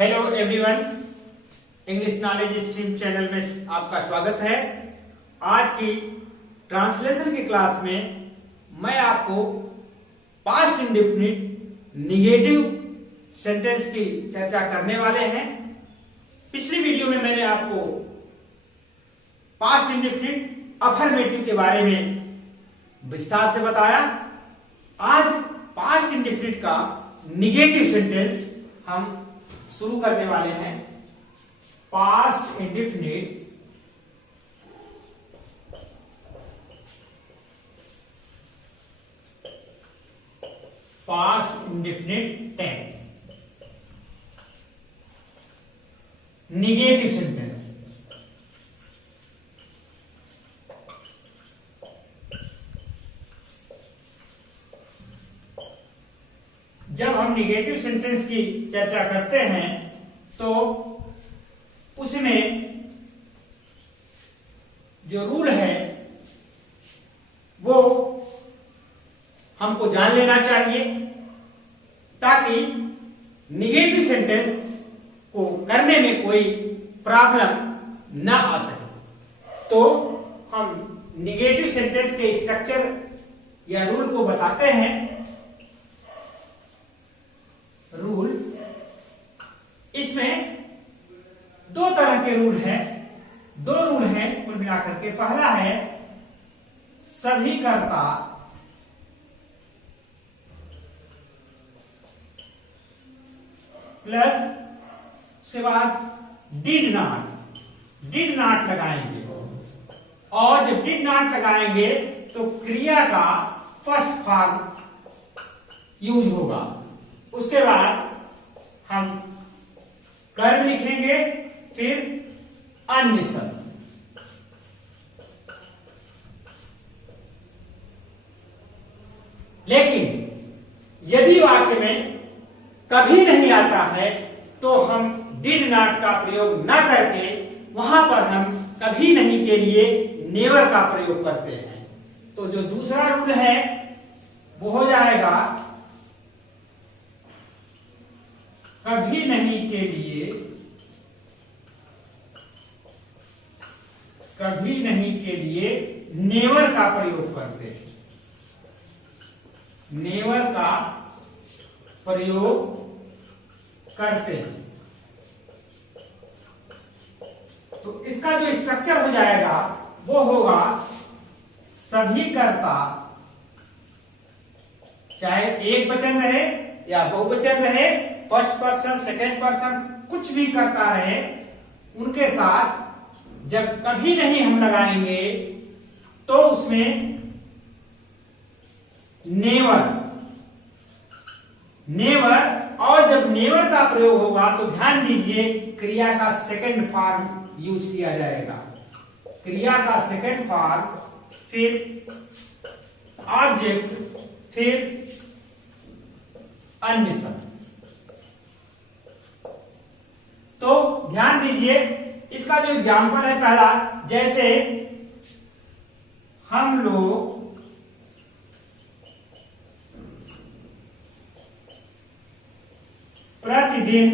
Hello everyone, English knowledge stream channel में आपका स्वागत है। आज की ट्रांसलेशन की क्लास में मैं आपको पास्ट इंडेफिनिट निगेटिव सेंटेंस की चर्चा करने वाले हैं। पिछली वीडियो में मैंने आपको पास्ट इंडेफिनिट अफर्मेटिव के बारे में विस्तार से बताया। आज पास्ट इंडेफिनिट का निगेटिव सेंटेंस हम शुरू करने वाले हैं। Past indefinite tense negative sentence. जब हम निगेटिव सेंटेंस की चर्चा करते हैं तो उसमें जो रूल है वो हमको जान लेना चाहिए ताकि निगेटिव सेंटेंस को करने में कोई प्रॉब्लम ना आ सके। तो हम निगेटिव सेंटेंस के स्ट्रक्चर या रूल को बताते हैं। रूल, इसमें दो तरह के रूल हैं। दो रूल हैं कुल मिलाकर के। पहला है सभी कर्ता प्लस उसके बाद डिड नॉट लगाएंगे, और जब डिड नॉट लगाएंगे तो क्रिया का फर्स्ट फॉर्म यूज होगा। उसके बाद हम कर्म लिखेंगे, फिर अन्य शब्द। लेकिन यदि वाक्य में कभी नहीं आता है तो हम डिड नॉट का प्रयोग ना करके वहां पर हम कभी नहीं के लिए नेवर का प्रयोग करते हैं। तो जो दूसरा रूल है वो हो जाएगा कभी नहीं के लिए, कभी नहीं के लिए नेवर का प्रयोग करते हैं। नेवर का प्रयोग करते हैं। तो इसका जो स्ट्रक्चर हो जाएगा वो होगा सभी कर्ता, चाहे एक वचन रहे या बहुवचन रहे, फर्स्ट पर्सन सेकेंड पर्सन कुछ भी करता है, उनके साथ जब कभी नहीं हम लगाएंगे तो उसमें नेवर, और जब नेवर का प्रयोग होगा तो ध्यान दीजिए क्रिया का सेकेंड फॉर्म यूज किया जाएगा। क्रिया का सेकेंड फॉर्म, फिर ऑब्जेक्ट, फिर अन्य शब्द। तो ध्यान दीजिए, इसका जो एग्जाम्पल है पहला, जैसे हम लोग प्रतिदिन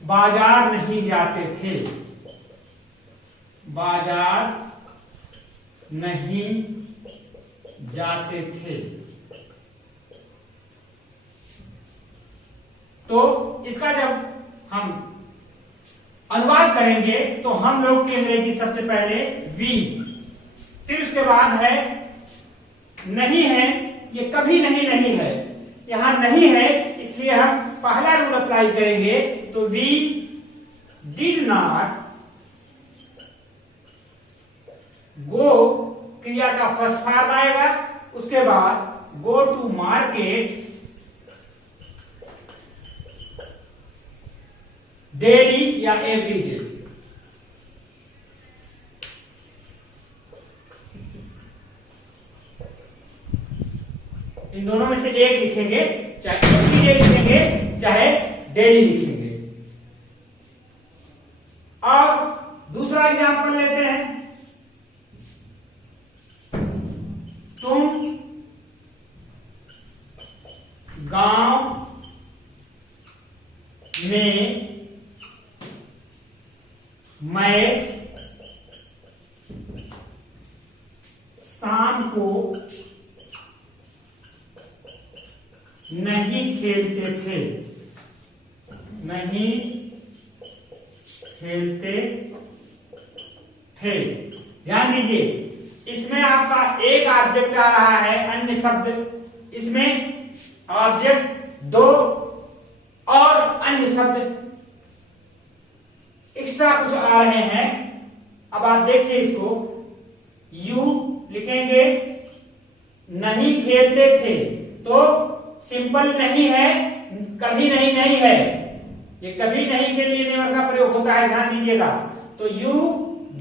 बाजार नहीं जाते थे। बाजार नहीं जाते थे। तो इसका जब हम अनुवाद करेंगे तो हम लोग की अंग्रेजी सबसे पहले वी, फिर उसके बाद है नहीं है, ये कभी नहीं है, यहां नहीं है, इसलिए हम पहला रूल अप्लाई करेंगे। तो वी डिड नॉट गो, क्रिया का फर्स्ट फॉर्म आएगा। उसके बाद गो टू मार्केट डेली या एवरी डे। इन दोनों में से एक लिखेंगे, चाहे एवरी डे लिखेंगे चाहे डेली लिखेंगे। और दूसरा एग्जांपल लेते हैं। तुम गांव में मैच शाम को नहीं खेलते थे, नहीं खेलते थे। ध्यान दीजिए, इसमें आपका एक ऑब्जेक्ट आ रहा है, अन्य शब्द, इसमें ऑब्जेक्ट दो और अन्य शब्द एक्स्ट्रा कुछ आ रहे हैं। अब आप देखिए इसको, यू लिखेंगे, नहीं खेलते थे तो सिंपल नहीं है, कभी नहीं नहीं है, ये कभी नहीं के लिए नेवर का प्रयोग होता है, ध्यान दीजिएगा। तो यू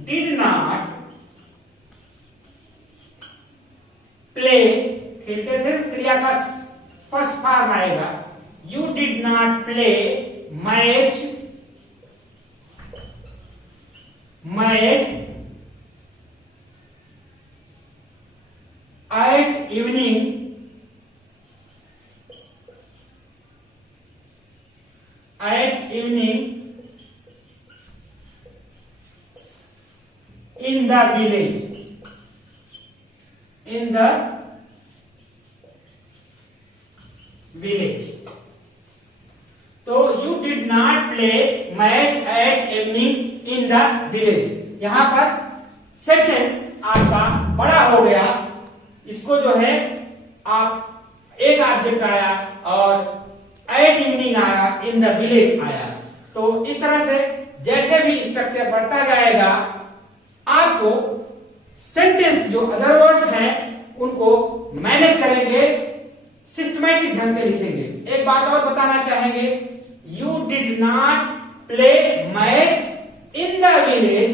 डिड नॉट प्ले, खेलते थे, क्रिया का फर्स्ट फॉर्म आएगा, you did not play match at evening in the village, तो you did not play match at evening in the village. यहां पर सेंटेंस आपका बड़ा हो गया, इसको जो है आप एक ऑब्जेक्ट आया और एट इवनिंग आया, इन द विलेज आया। तो इस तरह से जैसे भी स्ट्रक्चर बढ़ता जाएगा, आपको सेंटेंस जो अदर वर्ड्स हैं उनको मैनेज करेंगे, सिस्टमैटिक ढंग से लिखेंगे। एक बात और बताना चाहेंगे, you did not play match in the village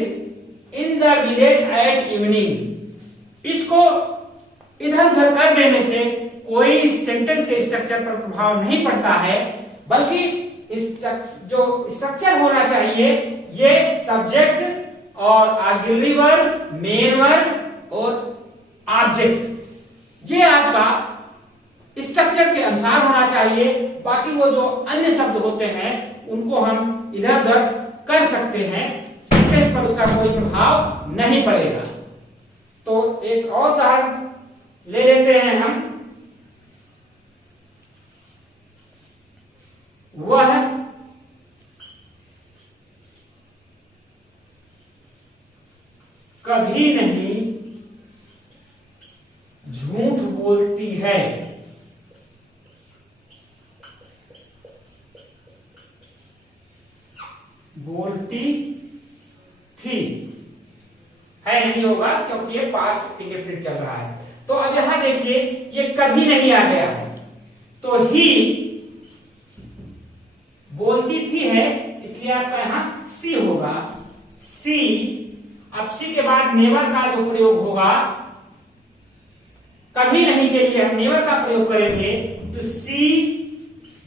at evening. इसको इधर उधर कर देने से कोई सेंटेंस के स्ट्रक्चर पर प्रभाव नहीं पड़ता है, बल्कि जो स्ट्रक्चर होना चाहिए ये सब्जेक्ट और ऑक्सिलरी वर्ब, मेन वर्ब और ऑब्जेक्ट, ये आपका स्ट्रक्चर के अनुसार होना चाहिए। बाकी वो जो अन्य शब्द होते हैं उनको हम इधर उधर कर सकते हैं, सेंटेंस पर उसका कोई प्रभाव नहीं पड़ेगा। तो एक और उदाहरण ले लेते हैं हम, वह कभी नहीं झूठ बोलती है। बोलती थी है, नहीं होगा क्योंकि ये पास्ट इंडेफिनिट चल रहा है। तो अब यहां देखिए, ये कभी नहीं आ गया है, तो ही बोलती थी है, इसलिए आपका यहां सी होगा, सी। अब सी के बाद नेवर का जो प्रयोग होगा, कभी नहीं के लिए हम नेवर का प्रयोग करेंगे, तो सी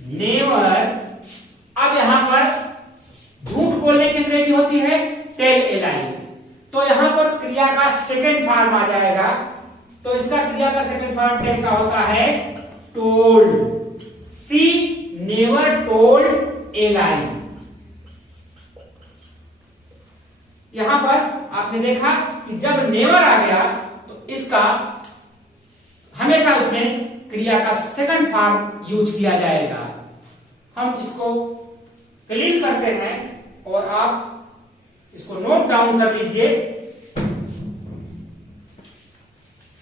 नेवर। अब यहां पर झूठ बोलने की अंग्रेजी होती है टेल ए लाई, तो यहां पर क्रिया का सेकंड फॉर्म आ जाएगा। तो इसका क्रिया का सेकंड फॉर्म टेल का होता है टोल्ड। सी नेवर टोल्ड ए लाई। यहां पर आपने देखा कि जब नेवर आ गया तो इसका हमेशा उसमें क्रिया का सेकंड फॉर्म यूज किया जाएगा। हम इसको क्लीन करते हैं और आप इसको नोट डाउन कर लीजिए,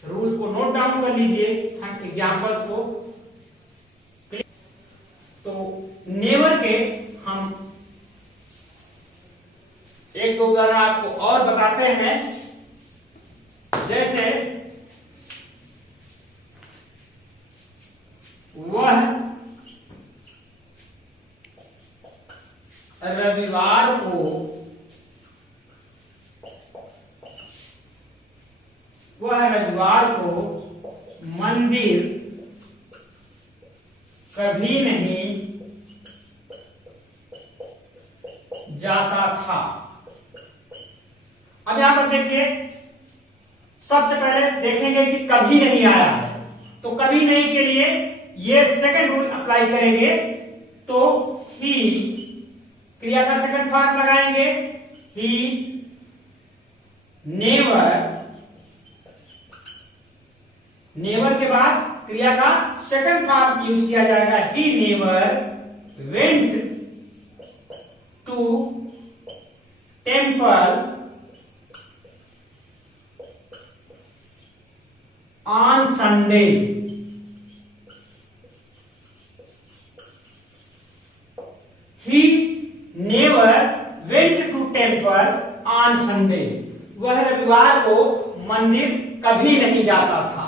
रूल्स को नोट डाउन कर लीजिए, हम एग्जांपल्स को। तो नेवर के हम एक दो उदाहरण आपको और बताते हैं, जैसे वह रविवार को मंदिर कभी नहीं जाता था। अब यहां पर देखिए, सबसे पहले देखेंगे कि कभी नहीं आया है, तो कभी नहीं के लिए ये सेकंड रूल अप्लाई करेंगे, तो ही क्रिया का सेकंड फॉर्म लगाएंगे, ही नेवर, नेवर के बाद क्रिया का सेकंड फॉर्म यूज किया जाएगा, he never went to temple on Sunday. He never went to temple on Sunday, वह रविवार को मंदिर कभी नहीं जाता था।